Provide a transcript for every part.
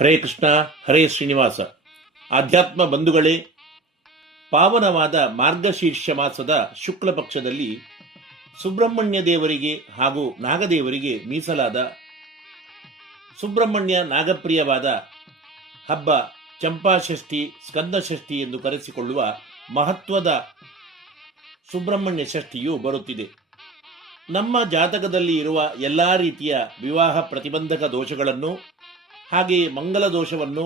ಹರೇ ಕೃಷ್ಣ, ಹರೇ ಶ್ರೀನಿವಾಸ. ಆಧ್ಯಾತ್ಮ ಬಂಧುಗಳೇ, ಪಾವನವಾದ ಮಾರ್ಗಶೀರ್ಷ ಮಾಸದ ಶುಕ್ಲ ಪಕ್ಷದಲ್ಲಿ ಸುಬ್ರಹ್ಮಣ್ಯ ದೇವರಿಗೆ ಹಾಗೂ ನಾಗದೇವರಿಗೆ ಮೀಸಲಾದ ಸುಬ್ರಹ್ಮಣ್ಯ ನಾಗಪ್ರಿಯವಾದ ಹಬ್ಬ ಚಂಪಾಷಷ್ಠಿ, ಸ್ಕಂದಷಷ್ಠಿ ಎಂದು ಕರೆಸಿಕೊಳ್ಳುವ ಮಹತ್ವದ ಸುಬ್ರಹ್ಮಣ್ಯ ಷಷ್ಠಿಯು ಬರುತ್ತಿದೆ. ನಮ್ಮ ಜಾತಕದಲ್ಲಿ ಇರುವ ಎಲ್ಲ ರೀತಿಯ ವಿವಾಹ ಪ್ರತಿಬಂಧಕ ದೋಷಗಳನ್ನು ಹಾಗೆಯೇ ಮಂಗಲ ದೋಷವನ್ನು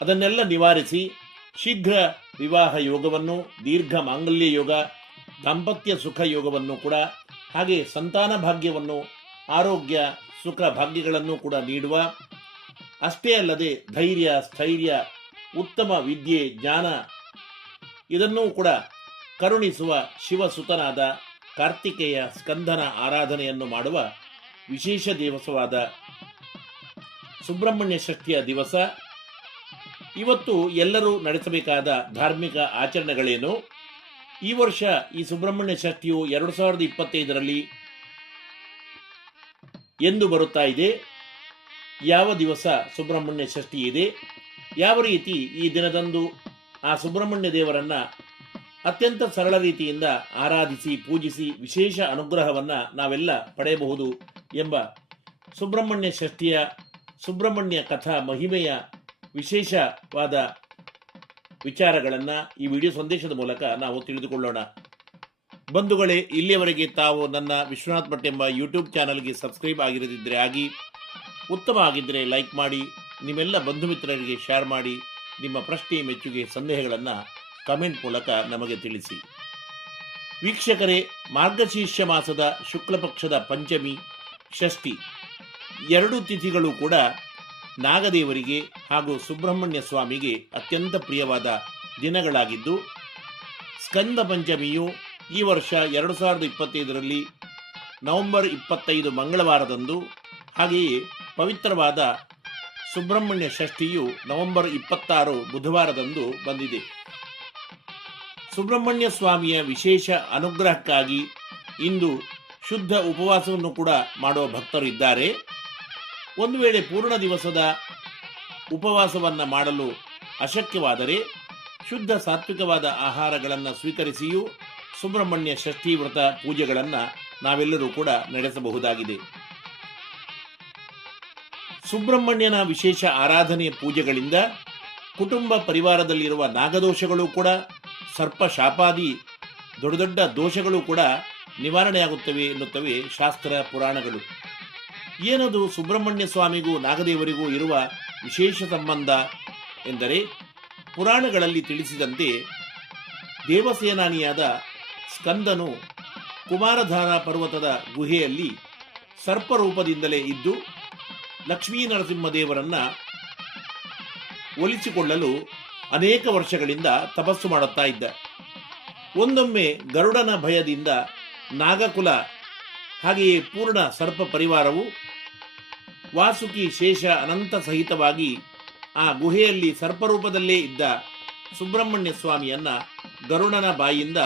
ಅದನ್ನೆಲ್ಲ ನಿವಾರಿಸಿ ಶೀಘ್ರ ವಿವಾಹ ಯೋಗವನ್ನು, ದೀರ್ಘ ಮಾಂಗಲ್ಯ ಯೋಗ, ದಾಂಪತ್ಯ ಸುಖ ಯೋಗವನ್ನು ಕೂಡ, ಹಾಗೆ ಸಂತಾನ ಭಾಗ್ಯವನ್ನು, ಆರೋಗ್ಯ, ಸುಖ ಭಾಗ್ಯಗಳನ್ನು ಕೂಡ ನೀಡುವ, ಅಷ್ಟೇ ಅಲ್ಲದೆ ಧೈರ್ಯ, ಸ್ಥೈರ್ಯ, ಉತ್ತಮ ವಿದ್ಯೆ, ಜ್ಞಾನ, ಇದನ್ನೂ ಕೂಡ ಕರುಣಿಸುವ ಶಿವಸುತನಾದ ಕಾರ್ತಿಕೇಯ ಸ್ಕಂದನ ಆರಾಧನೆಯನ್ನು ಮಾಡುವ ವಿಶೇಷ ದಿವಸವಾದ ಸುಬ್ರಹ್ಮಣ್ಯ ಷಷ್ಠಿಯ ದಿವಸ. ಇವತ್ತು ಎಲ್ಲರೂ ನಡೆಸಬೇಕಾದ ಧಾರ್ಮಿಕ ಆಚರಣೆಗಳೇನು? ಈ ವರ್ಷ ಈ ಸುಬ್ರಹ್ಮಣ್ಯ ಷಷ್ಠಿಯು ಎರಡು ಸಾವಿರದ ಇಪ್ಪತ್ತೈದರಲ್ಲಿ ಎಂದು ಬರುತ್ತಾ ಇದೆ. ಯಾವ ದಿವಸ ಸುಬ್ರಹ್ಮಣ್ಯ ಷಷ್ಠಿ ಇದೆ? ಯಾವ ರೀತಿ ಈ ದಿನದಂದು ಆ ಸುಬ್ರಹ್ಮಣ್ಯ ದೇವರನ್ನ ಅತ್ಯಂತ ಸರಳ ರೀತಿಯಿಂದ ಆರಾಧಿಸಿ, ಪೂಜಿಸಿ, ವಿಶೇಷ ಅನುಗ್ರಹವನ್ನ ನಾವೆಲ್ಲ ಪಡೆಯಬಹುದು ಎಂಬ ಸುಬ್ರಹ್ಮಣ್ಯ ಷಷ್ಠಿಯ ಸುಬ್ರಹ್ಮಣ್ಯ ಕಥಾ ಮಹಿಮೆಯ ವಿಶೇಷವಾದ ವಿಚಾರಗಳನ್ನು ಈ ವಿಡಿಯೋ ಸಂದೇಶದ ಮೂಲಕ ನಾವು ತಿಳಿದುಕೊಳ್ಳೋಣ. ಬಂಧುಗಳೇ, ಇಲ್ಲಿಯವರೆಗೆ ತಾವು ನನ್ನ ವಿಶ್ವನಾಥ್ ಭಟ್ ಎಂಬ ಯೂಟ್ಯೂಬ್ ಚಾನಲ್ಗೆ ಸಬ್ಸ್ಕ್ರೈಬ್ ಆಗಿರದಿದ್ದರೆ ಆಗಿ, ಉತ್ತಮ ಆಗಿದ್ದರೆ ಲೈಕ್ ಮಾಡಿ, ನಿಮ್ಮೆಲ್ಲ ಬಂಧು ಮಿತ್ರರಿಗೆ ಶೇರ್ ಮಾಡಿ, ನಿಮ್ಮ ಪ್ರಶ್ನೆ, ಮೆಚ್ಚುಗೆ, ಸಂದೇಹಗಳನ್ನು ಕಮೆಂಟ್ ಮೂಲಕ ನಮಗೆ ತಿಳಿಸಿ. ವೀಕ್ಷಕರೇ, ಮಾರ್ಗಶೀರ್ಷ ಮಾಸದ ಶುಕ್ಲ ಪಕ್ಷದ ಪಂಚಮಿ, ಷಷ್ಠಿ. ಎರಡು ತಿಥಿಗಳು ಕೂಡ ನಾಗದೇವರಿಗೆ ಹಾಗೂ ಸುಬ್ರಹ್ಮಣ್ಯ ಸ್ವಾಮಿಗೆ ಅತ್ಯಂತ ಪ್ರಿಯವಾದ ದಿನಗಳಾಗಿದ್ದು, ಸ್ಕಂದ ಪಂಚಮಿಯು ಈ ವರ್ಷ ಎರಡು ಸಾವಿರದ ಇಪ್ಪತ್ತೈದರಲ್ಲಿ ನವೆಂಬರ್ ಇಪ್ಪತ್ತೈದು ಮಂಗಳವಾರದಂದು, ಹಾಗೆಯೇ ಪವಿತ್ರವಾದ ಸುಬ್ರಹ್ಮಣ್ಯ ಷಷ್ಠಿಯು ನವೆಂಬರ್ ಇಪ್ಪತ್ತಾರು ಬುಧವಾರದಂದು ಬಂದಿದೆ. ಸುಬ್ರಹ್ಮಣ್ಯ ಸ್ವಾಮಿಯ ವಿಶೇಷ ಅನುಗ್ರಹಕ್ಕಾಗಿ ಇಂದು ಶುದ್ಧ ಉಪವಾಸವನ್ನು ಕೂಡ ಮಾಡುವ ಭಕ್ತರು ಇದ್ದಾರೆ. ಒಂದು ವೇಳೆ ಪೂರ್ಣ ದಿವಸದ ಉಪವಾಸವನ್ನು ಮಾಡಲು ಅಶಕ್ಯವಾದರೆ ಶುದ್ಧ ಸಾತ್ವಿಕವಾದ ಆಹಾರಗಳನ್ನು ಸ್ವೀಕರಿಸಿಯೂ ಸುಬ್ರಹ್ಮಣ್ಯ ಷಷ್ಠಿ ವ್ರತ ಪೂಜೆಗಳನ್ನು ನಾವೆಲ್ಲರೂ ಕೂಡ ನಡೆಸಬಹುದಾಗಿದೆ. ಸುಬ್ರಹ್ಮಣ್ಯನ ವಿಶೇಷ ಆರಾಧನೆಯ ಪೂಜೆಗಳಿಂದ ಕುಟುಂಬ ಪರಿವಾರದಲ್ಲಿರುವ ನಾಗದೋಷಗಳು ಕೂಡ, ಸರ್ಪ ಶಾಪಾದಿ ದೊಡ್ಡ ದೊಡ್ಡ ದೋಷಗಳು ಕೂಡ ನಿವಾರಣೆಯಾಗುತ್ತವೆ ಎನ್ನುತ್ತವೆ ಶಾಸ್ತ್ರ ಪುರಾಣಗಳು. ಏನದು ಸುಬ್ರಹ್ಮಣ್ಯ ಸ್ವಾಮಿಗೂ ನಾಗದೇವರಿಗೂ ಇರುವ ವಿಶೇಷ ಸಂಬಂಧ ಎಂದರೆ ಪುರಾಣಗಳಲ್ಲಿ ತಿಳಿಸಿದಂತೆ ದೇವಸೇನಾನಿಯಾದ ಸ್ಕಂದನು ಕುಮಾರಧಾರ ಪರ್ವತದ ಗುಹೆಯಲ್ಲಿ ಸರ್ಪರೂಪದಿಂದಲೇ ಇದ್ದು ಲಕ್ಷ್ಮೀ ನರಸಿಂಹದೇವರನ್ನ ಒಲಿಸಿಕೊಳ್ಳಲು ಅನೇಕ ವರ್ಷಗಳಿಂದ ತಪಸ್ಸು ಮಾಡುತ್ತಾ ಇದ್ದ. ಒಂದೊಮ್ಮೆ ಗರುಡನ ಭಯದಿಂದ ನಾಗಕುಲ, ಹಾಗೆಯೇ ಪೂರ್ಣ ಸರ್ಪ ಪರಿವಾರವು ವಾಸುಕಿ ಶೇಷ ಅನಂತ ಸಹಿತವಾಗಿ ಆ ಗುಹೆಯಲ್ಲಿ ಸರ್ಪರೂಪದಲ್ಲೇ ಇದ್ದ ಸುಬ್ರಹ್ಮಣ್ಯ ಸ್ವಾಮಿಯನ್ನ ಗರುಡನ ಬಾಯಿಂದ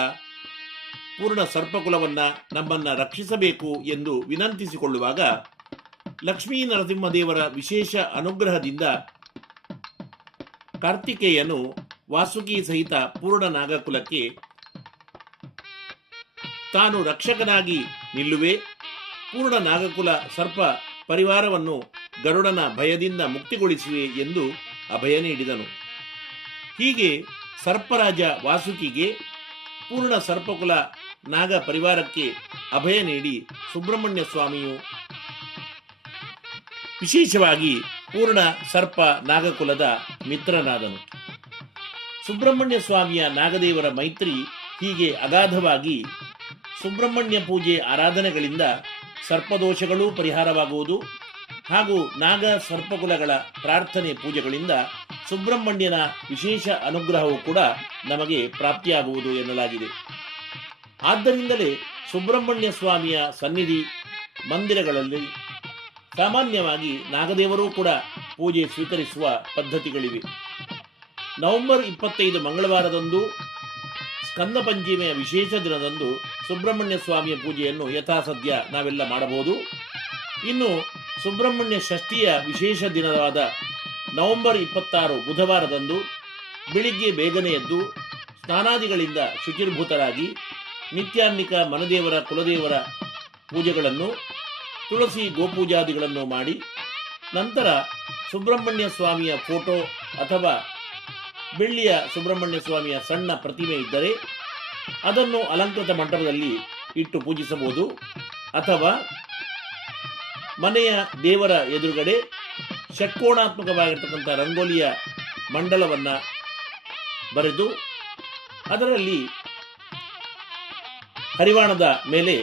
ಪೂರ್ಣ ಸರ್ಪಕುಲವನ್ನ ನಮ್ಮನ್ನ ರಕ್ಷಿಸಬೇಕು ಎಂದು ವಿನಂತಿಸಿಕೊಳ್ಳುವಾಗ ಲಕ್ಷ್ಮೀ ನರಸಿಂಹದೇವರ ವಿಶೇಷ ಅನುಗ್ರಹದಿಂದ ಕಾರ್ತಿಕೇಯನು ವಾಸುಕಿ ಸಹಿತ ಪೂರ್ಣ ನಾಗಕುಲಕ್ಕೆ ತಾನು ರಕ್ಷಕನಾಗಿ ನಿಲ್ಲುವೆ ಪೂರ್ಣ ನಾಗಕುಲ ಸರ್ಪ ಪರಿವಾರವನ್ನು ಗರುಡನ ಭಯದಿಂದ ಮುಕ್ತಿಗೊಳಿಸುವೆ ಎಂದು ಅಭಯ ನೀಡಿದನು. ಹೀಗೆ ಸರ್ಪರಾಜ ವಾಸುಕಿಗೆ ಪೂರ್ಣ ಸರ್ಪಕುಲ ನಾಗ ಪರಿವಾರಕ್ಕೆ ಅಭಯ ನೀಡಿ ಸುಬ್ರಹ್ಮಣ್ಯ ಸ್ವಾಮಿಯು ವಿಶೇಷವಾಗಿ ಪೂರ್ಣ ಸರ್ಪ ನಾಗಕುಲದ ಮಿತ್ರನಾದನು. ಸುಬ್ರಹ್ಮಣ್ಯ ಸ್ವಾಮಿಯ ನಾಗದೇವರ ಮೈತ್ರಿ ಹೀಗೆ ಅಗಾಧವಾಗಿ ಸುಬ್ರಹ್ಮಣ್ಯ ಪೂಜೆ ಆರಾಧನೆಗಳಿಂದ ಸರ್ಪದೋಷಗಳೂ ಪರಿಹಾರವಾಗುವುದು ಹಾಗೂ ನಾಗ ಸರ್ಪಕುಲಗಳ ಪ್ರಾರ್ಥನೆ ಪೂಜೆಗಳಿಂದ ಸುಬ್ರಹ್ಮಣ್ಯನ ವಿಶೇಷ ಅನುಗ್ರಹವು ಕೂಡ ನಮಗೆ ಪ್ರಾಪ್ತಿಯಾಗುವುದು ಎನ್ನಲಾಗಿದೆ. ಆದ್ದರಿಂದಲೇ ಸುಬ್ರಹ್ಮಣ್ಯ ಸ್ವಾಮಿಯ ಸನ್ನಿಧಿ ಮಂದಿರಗಳಲ್ಲಿ ಸಾಮಾನ್ಯವಾಗಿ ನಾಗದೇವರೂ ಕೂಡ ಪೂಜೆ ಸ್ವೀಕರಿಸುವ ಪದ್ಧತಿಗಳಿವೆ. ನವೆಂಬರ್ ಇಪ್ಪತ್ತೈದು ಮಂಗಳವಾರದಂದು ಸ್ಕಂದ ಪಂಚಮಿಯ ವಿಶೇಷ ದಿನದಂದು ಸುಬ್ರಹ್ಮಣ್ಯ ಸ್ವಾಮಿಯ ಪೂಜೆಯನ್ನು ಯಥಾಸದ್ಯ ನಾವೆಲ್ಲ ಮಾಡಬಹುದು. ಇನ್ನು ಸುಬ್ರಹ್ಮಣ್ಯ ಷಷ್ಠಿಯ ವಿಶೇಷ ದಿನವಾದ ನವೆಂಬರ್ ಇಪ್ಪತ್ತಾರು ಬುಧವಾರದಂದು ಬೆಳಿಗ್ಗೆ ಬೇಗನೆ ಎದ್ದು ಸ್ನಾನಾದಿಗಳಿಂದ ಶುಚಿರ್ಭೂತರಾಗಿ ನಿತ್ಯಾನ್ನಿಕ ಮನದೇವರ ಕುಲದೇವರ ಪೂಜೆಗಳನ್ನು, ತುಳಸಿ ಗೋಪೂಜಾದಿಗಳನ್ನು ಮಾಡಿ ನಂತರ ಸುಬ್ರಹ್ಮಣ್ಯ ಸ್ವಾಮಿಯ ಫೋಟೋ ಅಥವಾ ಬೆಳ್ಳಿಯ ಸುಬ್ರಹ್ಮಣ್ಯ ಸ್ವಾಮಿಯ ಸಣ್ಣ ಪ್ರತಿಮೆ ಇದ್ದರೆ ಅದನ್ನು ಅಲಂಕೃತ ಮಂಟಪದಲ್ಲಿ ಇಟ್ಟು ಪೂಜಿಸಬಹುದು. ಅಥವಾ ಮನೆಯ ದೇವರ ಎದುರುಗಡೆ ಷಟ್ಕೋಣಾತ್ಮಕವಾಗಿರ್ತಕ್ಕಂಥ ರಂಗೋಲಿಯ ಮಂಡಲವನ್ನು ಬರೆದು ಅದರಲ್ಲಿ ಹರಿವಾಣದ ಮೇಲೆ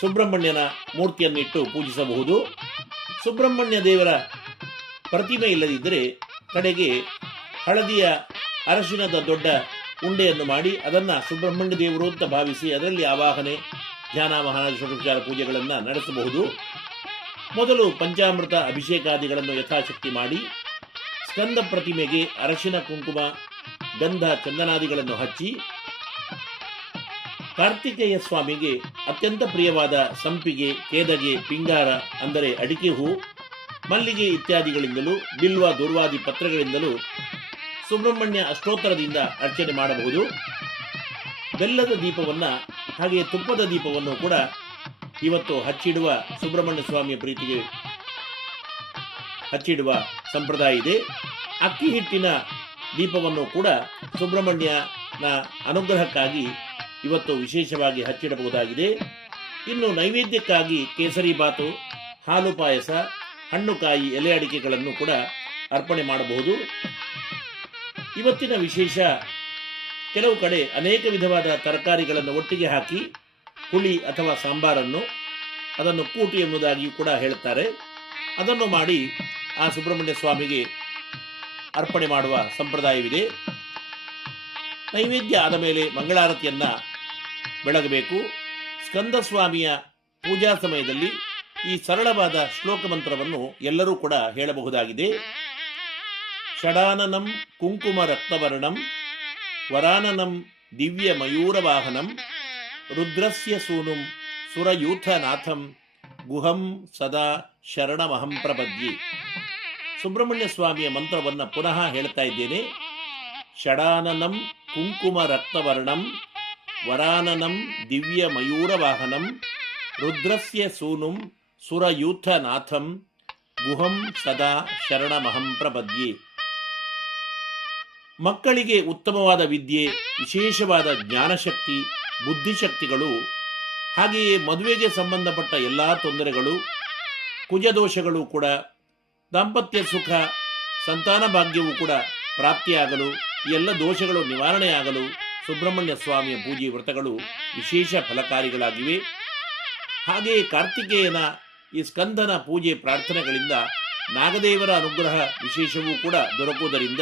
ಸುಬ್ರಹ್ಮಣ್ಯನ ಮೂರ್ತಿಯನ್ನಿಟ್ಟು ಪೂಜಿಸಬಹುದು. ಸುಬ್ರಹ್ಮಣ್ಯ ದೇವರ ಪ್ರತಿಮೆ ಇಲ್ಲದಿದ್ದರೆ ಕಡೆಗೆ ಹಳದಿಯ ಅರಶಿನದ ದೊಡ್ಡ ಉಂಡೆಯನ್ನು ಮಾಡಿ ಅದನ್ನು ಸುಬ್ರಹ್ಮಣ್ಯ ದೇವರು ಅಂತ ಭಾವಿಸಿ ಅದರಲ್ಲಿ ಆವಾಹನೆ, ಧ್ಯಾನ, ಮಹಾರಾಜ ಪೂಜೆಗಳನ್ನು ನಡೆಸಬಹುದು. ಮೊದಲು ಪಂಚಾಮೃತ ಅಭಿಷೇಕಾದಿಗಳನ್ನು ಯಥಾಶಕ್ತಿ ಮಾಡಿ, ಸ್ಕಂದ ಪ್ರತಿಮೆಗೆ ಅರಶಿನ ಕುಂಕುಮ, ಗಂಧ ಚಂದನಾದಿಗಳನ್ನು ಹಚ್ಚಿ, ಕಾರ್ತಿಕೇಯ ಸ್ವಾಮಿಗೆ ಅತ್ಯಂತ ಪ್ರಿಯವಾದ ಸಂಪಿಗೆ, ಕೇದಗೆ, ಪಿಂಗಾರ ಅಂದರೆ ಅಡಿಕೆ ಹೂ, ಮಲ್ಲಿಗೆ ಇತ್ಯಾದಿಗಳಿಂದಲೂ, ಬಿಲ್ವ, ದುರ್ವಾದಿ ಪತ್ರಗಳಿಂದಲೂ ಸುಬ್ರಹ್ಮಣ್ಯ ಅಷ್ಟೋತ್ತರದಿಂದ ಅರ್ಚನೆ ಮಾಡಬಹುದು. ಬೆಲ್ಲದ ದೀಪವನ್ನು ಹಾಗೆ ತುಪ್ಪದ ದೀಪವನ್ನು ಕೂಡ ಇವತ್ತು ಹಚ್ಚಿಡುವ ಸುಬ್ರಹ್ಮಣ್ಯ ಸ್ವಾಮಿಯ ಪ್ರೀತಿಗೆ ಹಚ್ಚಿಡುವ ಸಂಪ್ರದಾಯ ಇದೆ. ಅಕ್ಕಿ ಹಿಟ್ಟಿನ ದೀಪವನ್ನು ಕೂಡ ಸುಬ್ರಹ್ಮಣ್ಯನ ಅನುಗ್ರಹಕ್ಕಾಗಿ ಇವತ್ತು ವಿಶೇಷವಾಗಿ ಹಚ್ಚಿಡಬಹುದಾಗಿದೆ. ಇನ್ನು ನೈವೇದ್ಯಕ್ಕಾಗಿ ಕೇಸರಿ ಬಾತು, ಹಾಲು ಪಾಯಸ, ಹಣ್ಣು ಕಾಯಿ ಎಲೆ ಅಡಿಕೆಗಳನ್ನು ಕೂಡ ಅರ್ಪಣೆ ಮಾಡಬಹುದು. ಇವತ್ತಿನ ವಿಶೇಷ, ಕೆಲವು ಕಡೆ ಅನೇಕ ವಿಧವಾದ ತರಕಾರಿಗಳನ್ನು ಒಟ್ಟಿಗೆ ಹಾಕಿ, ಹುಳಿ ಅಥವಾ ಸಾಂಬಾರನ್ನು ಅದನ್ನು ಕೂಟಿ ಎಂಬುದಾಗಿಯೂ ಕೂಡ ಹೇಳುತ್ತಾರೆ ಅದನ್ನು ಮಾಡಿ ಆ ಸುಬ್ರಹ್ಮಣ್ಯ ಸ್ವಾಮಿಗೆ ಅರ್ಪಣೆ ಮಾಡುವ ಸಂಪ್ರದಾಯವಿದೆ. ನೈವೇದ್ಯ ಆದ ಮೇಲೆ ಮಂಗಳಾರತಿಯನ್ನ ಬೆಳಗಬೇಕು. ಸ್ಕಂದ ಸ್ವಾಮಿಯ ಪೂಜಾ ಸಮಯದಲ್ಲಿ ಈ ಸರಳವಾದ ಶ್ಲೋಕ ಮಂತ್ರವನ್ನು ಎಲ್ಲರೂ ಕೂಡ ಹೇಳಬಹುದಾಗಿದೆ. ಷಡಾನನಂ ಕುಂಕುಮ ರಕ್ತವರ್ಣಂ ವರಾನನಂ ದಿವ್ಯ ಮಯೂರವಾಹನಂ ರುದ್ರಸ್ಯ ಸೂನುಂ ಸುರಯೂಥನಾಥಂ, ಗುಹಂ ಸದಾ ಶರಣಮಹಂ ಪ್ರಪದ್ಯೆ. ಸುಬ್ರಹ್ಮಣ್ಯ ಸ್ವಾಮಿಯ ಮಂತ್ರವನ್ನು ಪುನಃ ಹೇಳ್ತಾ ಇದ್ದೇನೆ. ಷಡಾನನಂ ಕುಂಕುಮ ರಕ್ತವರ್ಣಂ ವರಾನನಂ ದಿವ್ಯ ಮಯೂರವಾಹನಂ ರುದ್ರಸ್ಯ ಸೂನುಂ ಸುರಯೂಥನಾಥಂ, ಗುಹಂ ಸದಾ ಶರಣಮಹಂ ಪ್ರಪದ್ಯೆ. ಮಕ್ಕಳಿಗೆ ಉತ್ತಮವಾದ ವಿದ್ಯೆ, ವಿಶೇಷವಾದ ಜ್ಞಾನಶಕ್ತಿ, ಬುದ್ಧಿಶಕ್ತಿಗಳು, ಹಾಗೆಯೇ ಮದುವೆಗೆ ಸಂಬಂಧಪಟ್ಟ ಎಲ್ಲ ತೊಂದರೆಗಳು, ಕುಜದೋಷಗಳು ಕೂಡ, ದಾಂಪತ್ಯ ಸುಖ, ಸಂತಾನ ಭಾಗ್ಯವೂ ಕೂಡ ಪ್ರಾಪ್ತಿಯಾಗಲು ಎಲ್ಲ ದೋಷಗಳು ನಿವಾರಣೆಯಾಗಲು ಸುಬ್ರಹ್ಮಣ್ಯ ಸ್ವಾಮಿಯ ಪೂಜೆ ವ್ರತಗಳು ವಿಶೇಷ ಫಲಕಾರಿಗಳಾಗಿವೆ. ಹಾಗೆಯೇ ಕಾರ್ತಿಕೇಯನ ಈ ಸ್ಕಂದನ ಪೂಜೆ ಪ್ರಾರ್ಥನೆಗಳಿಂದ ನಾಗದೇವರ ಅನುಗ್ರಹ ವಿಶೇಷವೂ ಕೂಡ ದೊರಕುವುದರಿಂದ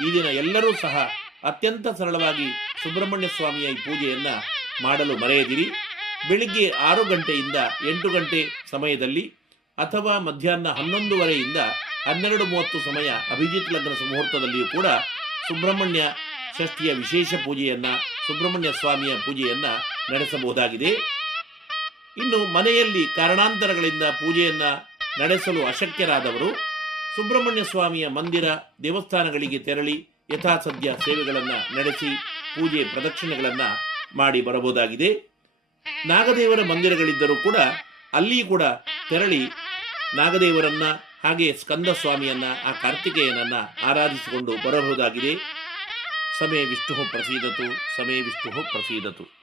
ಈ ದಿನ ಎಲ್ಲರೂ ಸಹ ಅತ್ಯಂತ ಸರಳವಾಗಿ ಸುಬ್ರಹ್ಮಣ್ಯ ಸ್ವಾಮಿಯ ಈ ಪೂಜೆಯನ್ನ ಮಾಡಲು ಮರೆಯದಿರಿ. ಬೆಳಿಗ್ಗೆ ಆರು ಗಂಟೆಯಿಂದ ಎಂಟು ಗಂಟೆ ಸಮಯದಲ್ಲಿ ಅಥವಾ ಮಧ್ಯಾಹ್ನ ಹನ್ನೊಂದುವರೆಯಿಂದ ಹನ್ನೆರಡು ಮೂವತ್ತು ಸಮಯ ಅಭಿಜಿತ್ ಲಗ್ನ ಮುಹೂರ್ತದಲ್ಲಿಯೂ ಕೂಡ ಸುಬ್ರಹ್ಮಣ್ಯ ಷಷ್ಠಿಯ ವಿಶೇಷ ಪೂಜೆಯನ್ನ, ಸುಬ್ರಹ್ಮಣ್ಯ ಸ್ವಾಮಿಯ ಪೂಜೆಯನ್ನ ನಡೆಸಬಹುದಾಗಿದೆ. ಇನ್ನು ಮನೆಯಲ್ಲಿ ಕಾರಣಾಂತರಗಳಿಂದ ಪೂಜೆಯನ್ನ ನಡೆಸಲು ಅಶಕ್ಯರಾದವರು ಸುಬ್ರಹ್ಮಣ್ಯ ಸ್ವಾಮಿಯ ಮಂದಿರ ದೇವಸ್ಥಾನಗಳಿಗೆ ತೆರಳಿ ಯಥಾಸದ್ಯ ಸೇವೆಗಳನ್ನು ನಡೆಸಿ ಪೂಜೆ ಪ್ರದಕ್ಷಿಣೆಗಳನ್ನು ಮಾಡಿ ಬರಬಹುದಾಗಿದೆ. ನಾಗದೇವರ ಮಂದಿರಗಳಿದ್ದರೂ ಕೂಡ ಅಲ್ಲಿ ಕೂಡ ತೆರಳಿ ನಾಗದೇವರನ್ನ ಹಾಗೆ ಸ್ಕಂದ ಸ್ವಾಮಿಯನ್ನ, ಆ ಕಾರ್ತಿಕೇಯನನ್ನ ಆರಾಧಿಸಿಕೊಂಡು ಬರಬಹುದಾಗಿದೆ. ಸಮೇ ವಿಷ್ಣು ಪ್ರಸೀದತು ಸಮೇ ವಿಷ್ಣು ಪ್ರಸೀದತು.